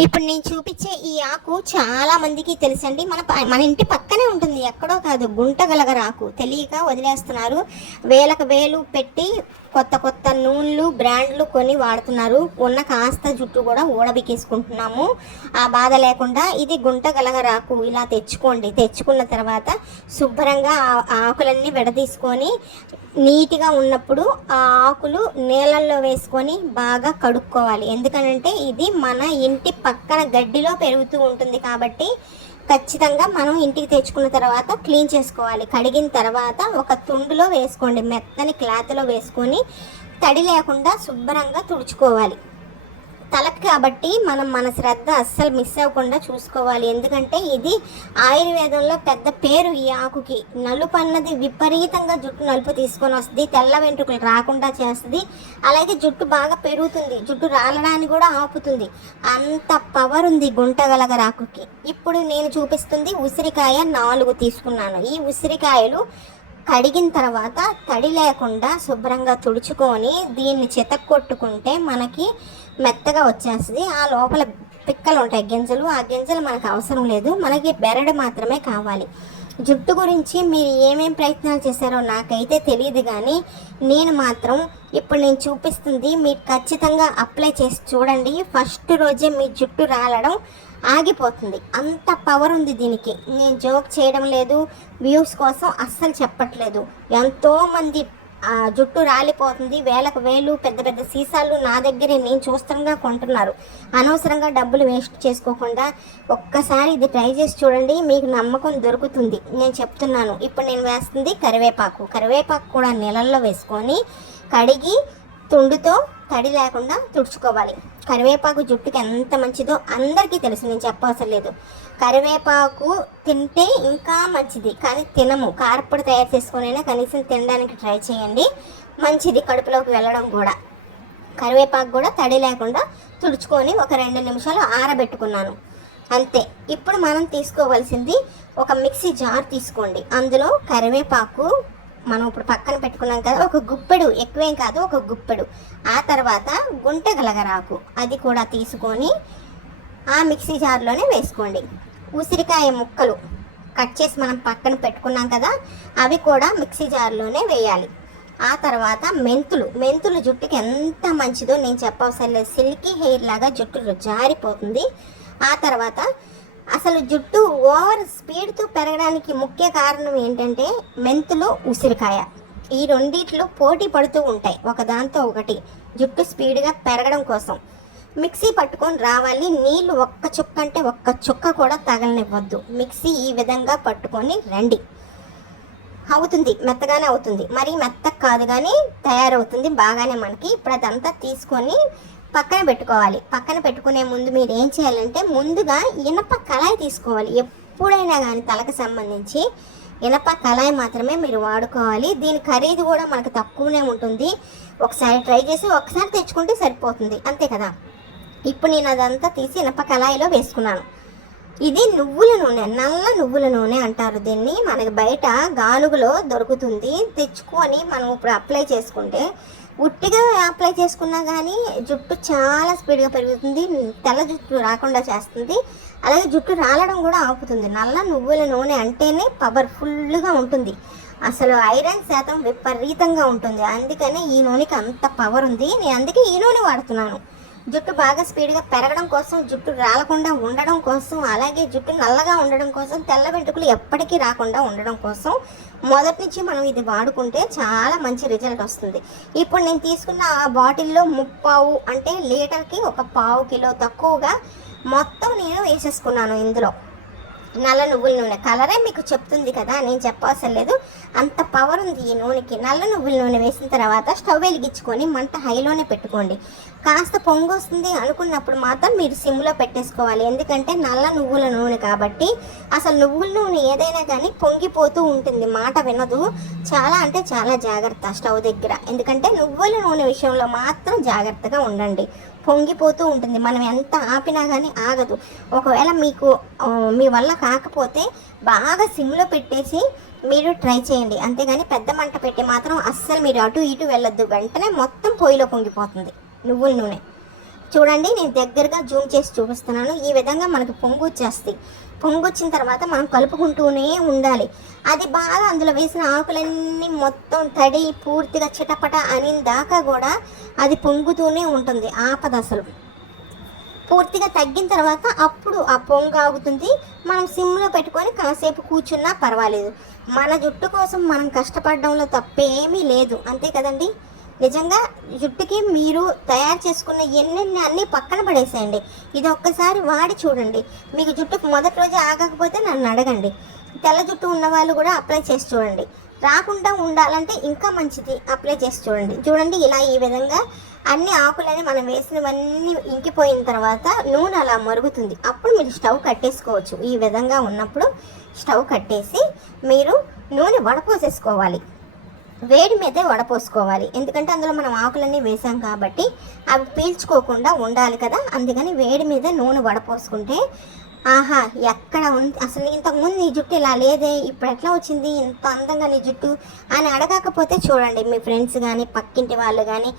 ఇప్పుడు నేను చూపించే ఈ ఆకు చాలా మందికి తెలుసండి. మన మన ఇంటి పక్కనే ఉంటుంది. ఎక్కడో కాదు గుంటగలగర ఆకు. తెలియక వదిలేస్తున్నారు. వేలకు వేలు పెట్టి కొత్త కొత్త నూనెలు బ్రాండ్లు కొని వాడుతున్నారు. ఉన్న కాస్త జుట్టు కూడా ఊడబికేసుకుంటున్నాము. ఆ బాధ లేకుండా ఇది గుంట రాకు ఇలా తెచ్చుకోండి. తెచ్చుకున్న తర్వాత శుభ్రంగా ఆ ఆకులన్నీ విడదీసుకొని నీట్గా ఉన్నప్పుడు ఆ ఆకులు నీళ్ళల్లో వేసుకొని బాగా కడుక్కోవాలి. ఎందుకనంటే ఇది మన ఇంటి పక్కన గడ్డిలో పెరుగుతూ ఉంటుంది కాబట్టి ఖచ్చితంగా మనం ఇంటికి తెచ్చుకున్న తర్వాత క్లీన్ చేసుకోవాలి. కడిగిన తర్వాత ఒక తుండులో వేసుకోండి. మెత్తని క్లాత్లో వేసుకొని తడి లేకుండా శుభ్రంగా తుడుచుకోవాలి. తలకు కాబట్టి మనం మన శ్రద్ధ అస్సలు మిస్ అవ్వకుండా చూసుకోవాలి. ఎందుకంటే ఇది ఆయుర్వేదంలో పెద్ద పేరు ఈ ఆకుకి. నలుపు అన్నది విపరీతంగా జుట్టు నలుపు తీసుకొని వస్తుంది తెల్ల వెంట్రుకలు రాకుండా చేస్తుంది. అలాగే జుట్టు బాగా పెరుగుతుంది జుట్టు రాలడాన్ని కూడా ఆపుతుంది. అంత పవర్ ఉంది గుంటగలగ రాకుకి ఇప్పుడు నేను చూపిస్తుంది ఉసిరికాయ నాలుగు తీసుకున్నాను. ఈ ఉసిరికాయలు కడిగిన తర్వాత తడి లేకుండా శుభ్రంగా తుడుచుకొని దీన్ని చితక్కొట్టుకుంటే మనకి మెత్తగా వచ్చేస్తుంది. ఆ లోపల పిక్కలు ఉంటాయి గింజలు. ఆ గింజలు మనకు అవసరం లేదు. మనకి బెరడు మాత్రమే కావాలి. జుట్టు గురించి మీరు ఏమేం ప్రయత్నాలు చేశారో నాకైతే తెలియదు కానీ నేను మాత్రం ఇప్పుడు నేను చూపిస్తుంది మీరు ఖచ్చితంగా అప్లై చేసి చూడండి. ఫస్ట్ రోజే మీ జుట్టు రాలడం ఆగిపోతుంది. అంత పవర్ ఉంది దీనికి. నేను జోక్ చేయడం లేదు వ్యూస్ కోసం అస్సలు చెప్పట్లేదు. ఎంతోమంది జుట్టు రాలిపోతుంది. వేలకు వేలు పెద్ద పెద్ద సీసాలు నా దగ్గరే నేను చూస్తంగా కొంటున్నారు. అనవసరంగా డబ్బులు వేస్ట్ చేసుకోకుండా ఒక్కసారి ఇది ట్రై చేసి చూడండి మీకు నమ్మకం దొరుకుతుంది. నేను చెప్తున్నాను ఇప్పుడు నేను వేస్తుంది కరివేపాకు. కరివేపాకు కూడా నీళ్ళల్లో వేసుకొని కడిగి తుండుతో తడి లేకుండా తుడుచుకోవాలి. కరివేపాకు జుట్టుకి ఎంత మంచిదో అందరికీ తెలుసు నేను చెప్పవసరం లేదు. కరివేపాకు తింటే ఇంకా మంచిది కానీ తినము. కారపొడి తయారు చేసుకునైనా కనీసం తినడానికి ట్రై చేయండి. మంచిది కడుపులోకి వెళ్ళడం కూడా. కరివేపాకు కూడా తడి లేకుండా తుడుచుకొని ఒక రెండు నిమిషాలు ఆరబెట్టుకున్నాను. అంతే. ఇప్పుడు మనం తీసుకోవాల్సింది ఒక మిక్సీ జార్ తీసుకోండి. అందులో కరివేపాకు మనం ఇప్పుడు పక్కన పెట్టుకున్నాం కదా ఒక గుప్పెడు. ఎక్కువేం కాదు ఒక గుప్పెడు. ఆ తర్వాత గుంట గలగరాకు. అది కూడా తీసుకొని ఆ మిక్సీ జార్లోనే వేసుకోండి. ఉసిరికాయ ముక్కలు కట్ చేసి మనం పక్కన పెట్టుకున్నాం కదా అవి కూడా మిక్సీ జార్లోనే వేయాలి. ఆ తర్వాత మెంతులు. మెంతులు జుట్టుకి ఎంత మంచిదో నేను చెప్పవసరం లేదు. సిల్కీ హెయిర్ లాగా జుట్టు జారిపోతుంది. ఆ తర్వాత అసలు జుట్టు ఓవర్ స్పీడ్తో పెరగడానికి ముఖ్య కారణం ఏంటంటే మెంతులు ఉసిరికాయ. ఈ రెండిట్లో పోటీ పడుతూ ఉంటాయి. ఒకదాంతో ఒకటి. జుట్టు స్పీడ్గా పెరగడం కోసం. మిక్సీ పట్టుకొని రావాలి. నీళ్ళు ఒక్క చుక్క అంటే ఒక్క చుక్క కూడా తగలనివ్వద్దు. మిక్సీ ఈ విధంగా పట్టుకొని రండి. అవుతుంది. మెత్తగానే అవుతుంది. మరి మెత్త కాదు కానీ తయారవుతుంది. బాగానే మనకి. ఇప్పుడు అదంతా తీసుకొని పక్కన పెట్టుకోవాలి. పక్కన పెట్టుకునే ముందు మీరు ఏం చేయాలంటే ముందుగా ఇనప కళాయి తీసుకోవాలి. ఎప్పుడైనా కానీ తలకు సంబంధించి ఇనప కళాయి మాత్రమే మీరు వాడుకోవాలి. దీని ఖరీదు కూడా మనకు తక్కువనే ఉంటుంది. ఒకసారి ట్రై చేసి ఒకసారి తెచ్చుకుంటే సరిపోతుంది. అంతే కదా? ఇప్పుడు నేను అదంతా తీసి ఇనప కళాయిలో వేసుకున్నాను. ఇది నువ్వుల నూనె నల్ల నువ్వుల నూనె అంటారు దీన్ని. మనకి బయట గానుగులో దొరుకుతుంది. తెచ్చుకొని మనం ఇప్పుడు అప్లై చేసుకుంటే ఉట్టిగా అప్లై చేసుకున్నా కానీ జుట్టు చాలా స్పీడ్గా పెరుగుతుంది. తెల్ల జుట్టు రాకుండా చేస్తుంది. అలాగే జుట్టు రాలడం కూడా ఆపుతుంది. నల్ల నువ్వుల నూనె అంటేనే పవర్ఫుల్గా ఉంటుంది. అసలు ఐరన్ శాతం విపరీతంగా ఉంటుంది. అందుకనే ఈ నూనెకి అంత పవర్ ఉంది. నేను అందుకే ఈ నూనె వాడుతున్నాను. జుట్టు బాగా స్పీడ్గా పెరగడం కోసం జుట్టు రాలకుండా ఉండడం కోసం అలాగే జుట్టు నల్లగా ఉండడం కోసం తెల్ల వెంట్రుకలు ఎప్పటికీ రాకుండా ఉండడం కోసం మొదటి నుంచి మనం ఇది వాడుకుంటే చాలా మంచి రిజల్ట్ వస్తుంది. ఇప్పుడు నేను తీసుకున్న ఆ బాటిల్లో ముప్పావు అంటే లీటర్కి ఒక పావు కిలో తక్కువగా మొత్తం నేను వేసేసుకున్నాను ఇందులో. నల్ల నువ్వుల నూనె. కలరే మీకు చెప్తుంది కదా నేను చెప్పవసరం లేదు. అంత పవర్ ఉంది ఈ నూనెకి. నల్ల నువ్వుల నూనె వేసిన తర్వాత స్టవ్ వెలిగించుకొని మంట హైలోనే పెట్టుకోండి. కాస్త పొంగు వస్తుంది అనుకున్నప్పుడు మాత్రం మీరు సిమ్లో పెట్టేసుకోవాలి. ఎందుకంటే నల్ల నువ్వుల నూనె కాబట్టి అసలు నువ్వుల నూనె ఏదైనా కానీ పొంగిపోతూ ఉంటుంది. మాట వినదు. చాలా అంటే చాలా జాగ్రత్త స్టవ్ దగ్గర. ఎందుకంటే నువ్వుల నూనె విషయంలో మాత్రం జాగ్రత్తగా ఉండండి. పొంగిపోతూ ఉంటుంది. మనం ఎంత ఆపినా కానీ ఆగదు. ఒకవేళ మీకు మీ వల్ల కాకపోతే బాగా సిమ్లో పెట్టేసి మీరు ట్రై చేయండి. అంతేగాని పెద్ద మంట పెట్టి మాత్రం అస్సలు మీరు అటు ఇటు వెళ్ళొద్దు. వెంటనే మొత్తం పొయ్యిలో పొంగిపోతుంది. నువ్వుల నూనె. చూడండి నేను దగ్గరగా జూమ్ చేసి చూపిస్తున్నాను. ఈ విధంగా మనకు పొంగు వచ్చేస్తాయి. పొంగు వచ్చిన తర్వాత మనం కలుపుకుంటూనే ఉండాలి. అది బాగా అందులో వేసిన ఆకులన్నీ మొత్తం తడి పూర్తిగా చిటపట అని దాకా కూడా అది పొంగుతూనే ఉంటుంది ఆపద అసలు. పూర్తిగా తగ్గిన తర్వాత అప్పుడు ఆ పొంగు ఆగుతుంది. మనం సిమ్లో పెట్టుకొని కాసేపు కూర్చున్నా పర్వాలేదు. మన జుట్టు కోసం మనం కష్టపడడంలో తప్పేమీ లేదు. అంతే కదండి? నిజంగా జుట్టుకి మీరు తయారు చేసుకున్న ఎన్నెన్ని అన్నీ పక్కన పడేసేయండి. ఇది ఒక్కసారి వాడి చూడండి. మీకు జుట్టుకు మొదటి రోజు ఆగకపోతే నన్ను అడగండి. తెల్ల జుట్టు ఉన్న వాళ్ళు కూడా అప్లై చేసి చూడండి. రాకుండా ఉండాలంటే ఇంకా మంచిది. అప్లై చేసి చూడండి. చూడండి ఇలా ఈ విధంగా అన్ని ఆకులని మనం వేసినవన్నీ ఇంకిపోయిన తర్వాత నూనె అలా మరుగుతుంది. అప్పుడు మీరు స్టవ్ కట్టేసుకోవచ్చు. ఈ విధంగా ఉన్నప్పుడు స్టవ్ కట్టేసి మీరు నూనె వడపోసేసుకోవాలి. వేడి మీదే వడపోసుకోవాలి. ఎందుకంటే అందులో మనం ఆకులన్నీ వేసాం కాబట్టి అవి పీల్చుకోకుండా ఉండాలి కదా. అందుకని వేడి మీద నూనె వడపోసుకుంటే ఆహా ఎక్కడ ఉంది అసలు ఇంతకుముందు నీ జుట్టు ఇలా లేదే ఇప్పుడు ఎట్లా వచ్చింది ఇంత అందంగా నీ జుట్టు అని అడగకపోతే చూడండి మీ ఫ్రెండ్స్ కానీ పక్కింటి వాళ్ళు కానీ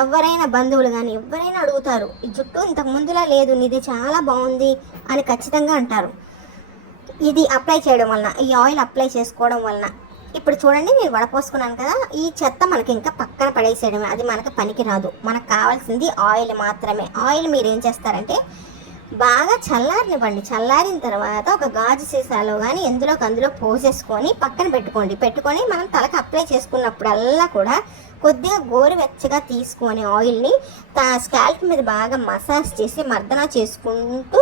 ఎవరైనా బంధువులు కానీ ఎవరైనా అడుగుతారు ఈ జుట్టు ఇంతకు ముందులా లేదు నీది చాలా బాగుంది అని ఖచ్చితంగా అంటారు. ఇది అప్లై చేయడం వలన ఈ ఆయిల్ అప్లై చేసుకోవడం వలన. ఇప్పుడు చూడండి నేను వడపోసుకున్నాను కదా ఈ చెత్త మనకి ఇంకా పక్కన పడేసేయడమే. అది మనకు పనికి రాదు. మనకు కావాల్సింది ఆయిల్ మాత్రమే. ఆయిల్ మీరు ఏం చేస్తారంటే బాగా చల్లారనివ్వండి. చల్లారిన తర్వాత ఒక గాజు సీసాలో కానీ ఎందులోకి అందులో పోసేసుకొని పక్కన పెట్టుకోండి. పెట్టుకొని మనం తలకు అప్లై చేసుకున్నప్పుడల్లా కూడా కొద్దిగా గోరువెచ్చగా తీసుకొని ఆయిల్ని స్కాల్ప్ మీద బాగా మసాజ్ చేసి మర్దన చేసుకుంటూ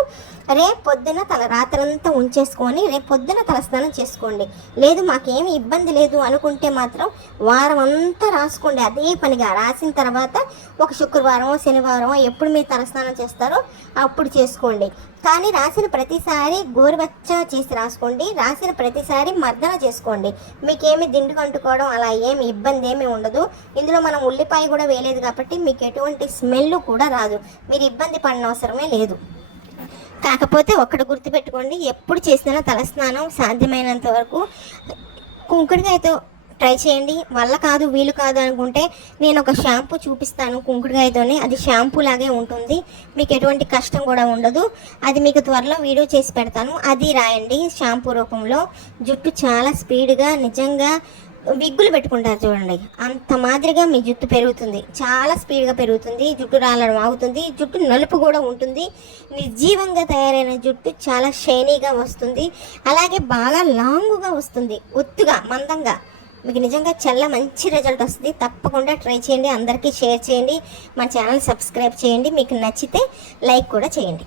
రేపు పొద్దున తల రాత్రంతా ఉంచేసుకొని రేపు పొద్దున తలస్నానం చేసుకోండి. లేదు మాకేమి ఇబ్బంది లేదు అనుకుంటే మాత్రం వారం అంతా రాసుకోండి. అదే పనిగా రాసిన తర్వాత ఒక శుక్రవారం శనివారం ఎప్పుడు మీరు తలస్నానం చేస్తారో అప్పుడు చేసుకోండి. కానీ రాసిన ప్రతిసారి గోరువచ్చ చేసి రాసుకోండి రాసిన ప్రతిసారి మర్దన చేసుకోండి. మీకేమి దిండు కంటుకోవడం అలా ఏమి ఇబ్బంది ఏమి ఉండదు. ఇందులో మనం ఉల్లిపాయ కూడా వేయలేదు కాబట్టి మీకు ఎటువంటి స్మెల్ కూడా రాదు. మీరు ఇబ్బంది పడిన అవసరమే లేదు. కాకపోతే ఒక్కటి గుర్తుపెట్టుకోండి ఎప్పుడు చేసినా తలస్నానం సాధ్యమైనంత వరకు కుంకుడుకాయతో ట్రై చేయండి. వల్ల కాదు వీలు కాదు అనుకుంటే నేను ఒక షాంపూ చూపిస్తాను కుంకుడుకాయతోనే. అది షాంపూ లాగే ఉంటుంది. మీకు ఎటువంటి కష్టం కూడా ఉండదు. అది మీకు త్వరలో వీడియో చేసి పెడతాను. అది రాయండి షాంపూ రూపంలో. జుట్టు చాలా స్పీడ్గా నిజంగా విగ్గులు పెట్టుకుంటారు చూడండి. అంత మాదిరిగా మీ జుట్టు పెరుగుతుంది. చాలా స్పీడ్గా పెరుగుతుంది. జుట్టు రాలడం ఆగుతుంది. జుట్టు నలుపు కూడా ఉంటుంది. నిర్జీవంగా తయారైన జుట్టు చాలా షైనీగా వస్తుంది. అలాగే బాగా లాంగుగా వస్తుంది. ఒత్తుగా మందంగా. మీకు నిజంగా చాలా మంచి రిజల్ట్ వస్తుంది. తప్పకుండా ట్రై చేయండి. అందరికీ షేర్ చేయండి. మా ఛానల్ సబ్స్క్రైబ్ చేయండి. మీకు నచ్చితే లైక్ కూడా చేయండి.